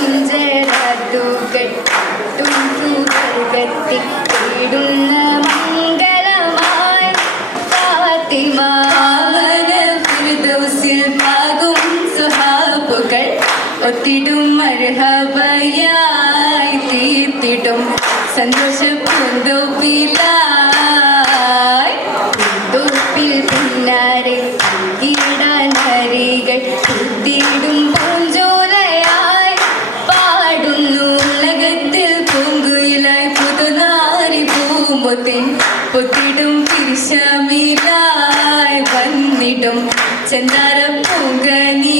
കുഞ്ചരത്തുകൾ തുണ്ടുകൾ കത്തിടുന്ന മംഗളമായി പാത്തിമാവന ഫിർദൗസിൽ പാകും സുഹാബുകൾ ഒത്തിടും മർഹബയായി തീർത്തിടും. സന്തോഷം പൊത്തിൻ പൊത്തിടും തിരിശമിലായി വന്നിടും ചെന്നാര പൂകനീ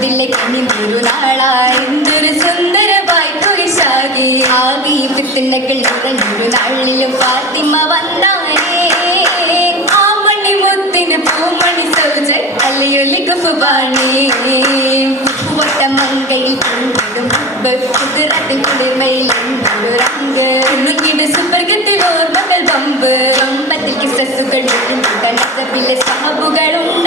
போதில்லை கண்ணின் திருநாளாய் இந்திரு சுந்தரபாய் பொய்சாகி ஆகி பித்திண்ணக்கள் உடன் ஒரு நாளிலும் பாத்திமா வந்தானே. ஆமணி முத்தின பூமணி சோஜை அல்லியொலி குப்புபானே ஒட்ட மங்கையில் கொண்டிடும் குதிரத்தின் குளிர்மையில் ஒரு ரங்கு நுங்கிடு சுப்பர்க்கத்தில் ஓர் மகள் பம்பு கம்பத்தில் கிசசுகள் நசப்பில்லை சாபுகளும்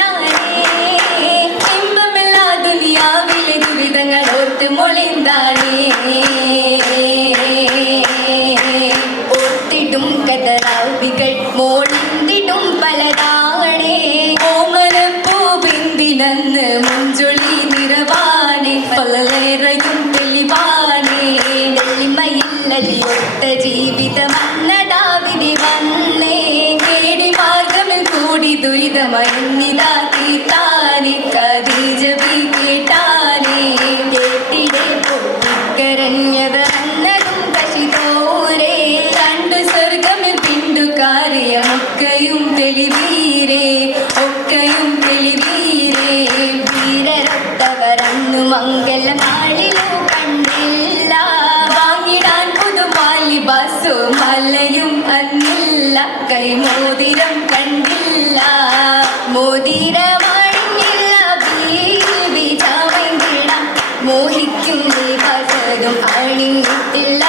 my മോഹിക്കും നീ പലതും അണിഞ്ഞിട്ടില്ല.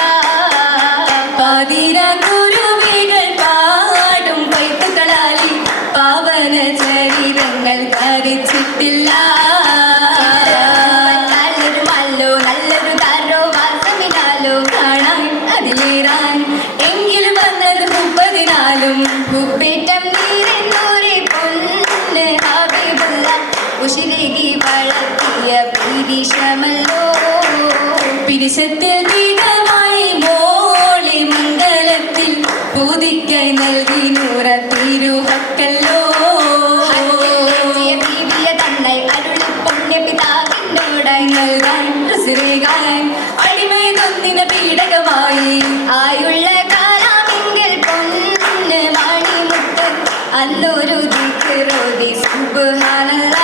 പതിര കുരുവികൾ പാടും പൈത്തുകളാലി പാവന ചരിതങ്ങൾ കരിച്ചിട്ടില്ല നല്ലൊരു മല്ലോ നല്ലൊരു താരോ വാസമിനാലോ Subhanallah.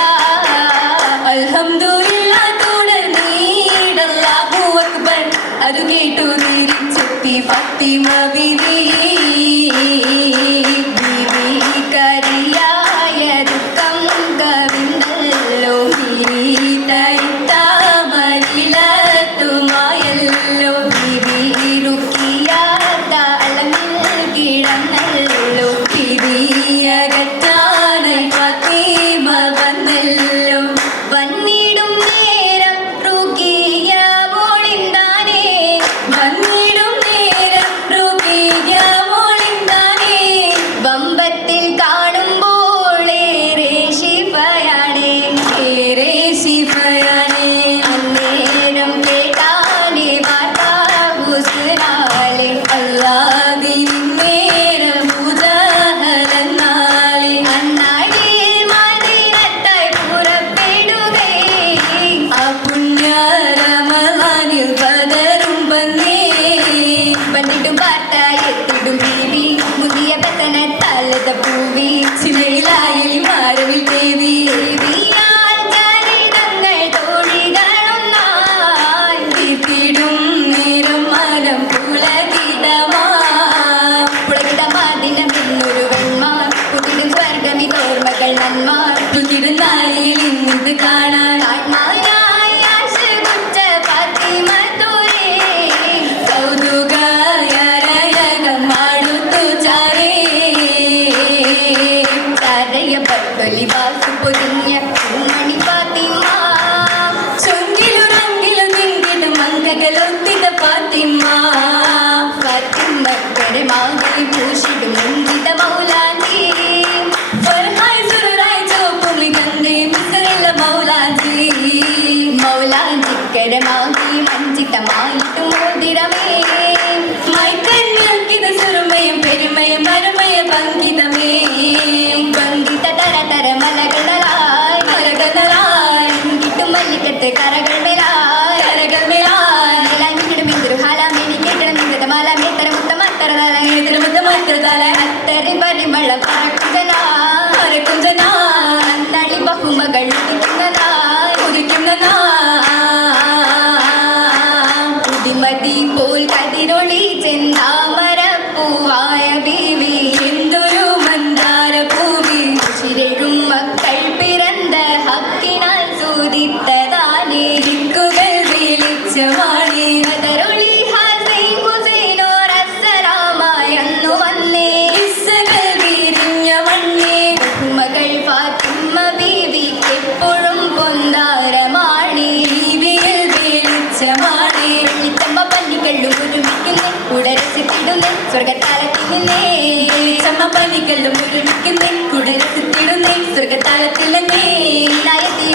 കുളിക്കുന്നേ കുടരത്തിടുന്നേ സ്വർഗത്താലത്തിൽ എന്നേ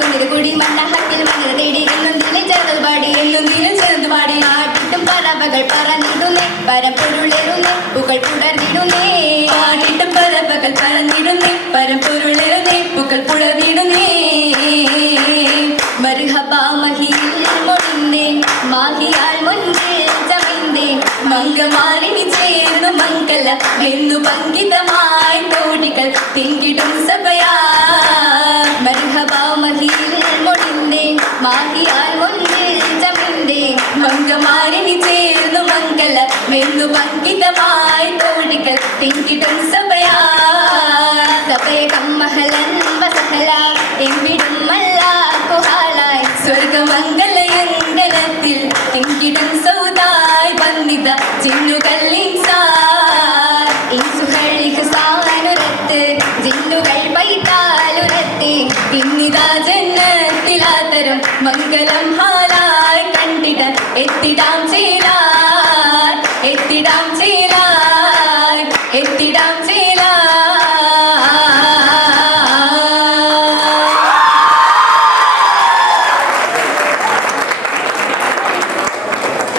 ഒരു കൂടി മണ്ണഹത്തിൽ മണ്ണിര തേടി എന്നും ദിലെ ചെറുതൽ പാടി. എന്നും നീലും ചേർന്ന് പാടി പാട്ടിട്ടും പറവകൾ പറന്നിടുന്നേ പരപ്പൊരുളേറുന്നേ പുകൾ പുടർന്നിടുന്നേ. പാടിട്ടും പറവകൾ പറന്നിടുന്നേ മഹിയിൽ മുൻപിൽ ചമിന്തേ മംഗമാലിനി ചേർന്നു മംഗല എന്നു പങ്കിതമായി. உலகத்தில் இடும் சபை magalamhan